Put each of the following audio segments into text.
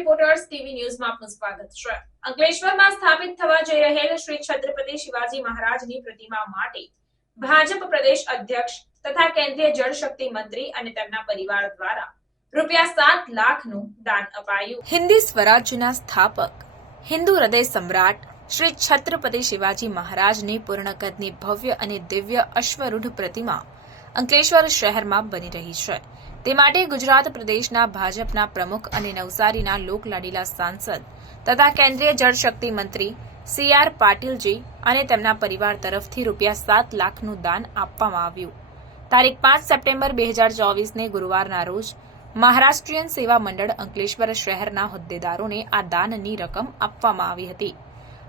આપનું સ્વાગત છે. અંકલેશ્વરમાં સ્થાપિત થવા જઈ રહેલ શ્રી છત્રપતિ શિવાજી મહારાજની પ્રતિમા માટે ભાજપ પ્રદેશ અધ્યક્ષ તથા કેન્દ્રીય જળશક્તિ મંત્રી અને તેમના પરિવાર દ્વારા રૂપિયા સાત લાખનું દાન અપાયું. હિન્દી સ્વરાજ્યના સ્થાપક, હિન્દુ હૃદય સમ્રાટ શ્રી છત્રપતિ શિવાજી મહારાજની પૂર્ણકદની ભવ્ય અને દિવ્ય અશ્વરૂઢ પ્રતિમા અંકલેશ્વર શહેરમાં બની રહી છે. તે માટે ગુજરાત પ્રદેશના ભાજપના પ્રમુખ અને નવસારીના લોકલાડીલા સાંસદ તથા કેન્દ્રીય જળશક્તિ મંત્રી સી આર પાટીલજી અને તેમના પરિવાર તરફથી રૂપિયા સાત લાખનું દાન આપવામાં આવ્યું. તારીખ પાંચ સપ્ટેમ્બર બે હજાર ચોવીસને ગુરુવારના રોજ મહારાષ્ટ્રીયન સેવા મંડળ અંકલેશ્વર શહેરના હોદ્દેદારોને આ દાનની રકમ આપવામાં આવી હતી.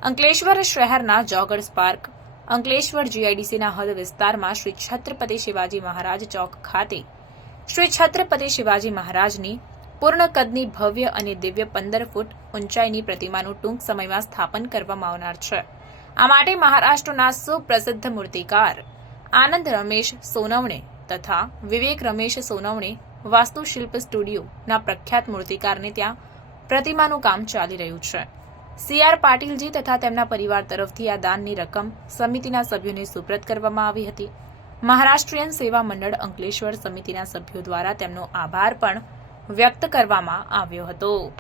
અંકલેશ્વર શહેરના જોગર્સ પાર્ક, અંકલેશ્વર જીઆઈડીસીના હદ વિસ્તારમાં શ્રી છત્રપતિ શિવાજી મહારાજ ચોક ખાતે શ્રી છત્રપતિ શિવાજી મહારાજની પૂર્ણ કદની ભવ્ય અને દિવ્ય પંદર ફૂટ ઊંચાઈની પ્રતિમાનું ટૂંક સમયમાં સ્થાપન કરવામાં આવનાર છે. આ માટે મહારાષ્ટ્રના સુપ્રસિદ્ધ મૂર્તિકાર આનંદ રમેશ સોનવણે તથા વિવેક રમેશ સોનવણે વાસ્તુશિલ્પ સ્ટુડિયોના પ્રખ્યાત મૂર્તિકારને ત્યાં પ્રતિમાનું કામ ચાલી રહ્યું છે. સી આર પાટીલજી તથા તેમના પરિવાર તરફથી આ દાનની રકમ સમિતિના સભ્યોને સુપ્રત કરવામાં આવી હતી. મહારાષ્ટ્રીયન સેવા મંડળ અંકલેશ્વર સમિતિના સભ્યો દ્વારા તેમનો આભાર પણ વ્યક્ત કરવામાં આવ્યો હતો.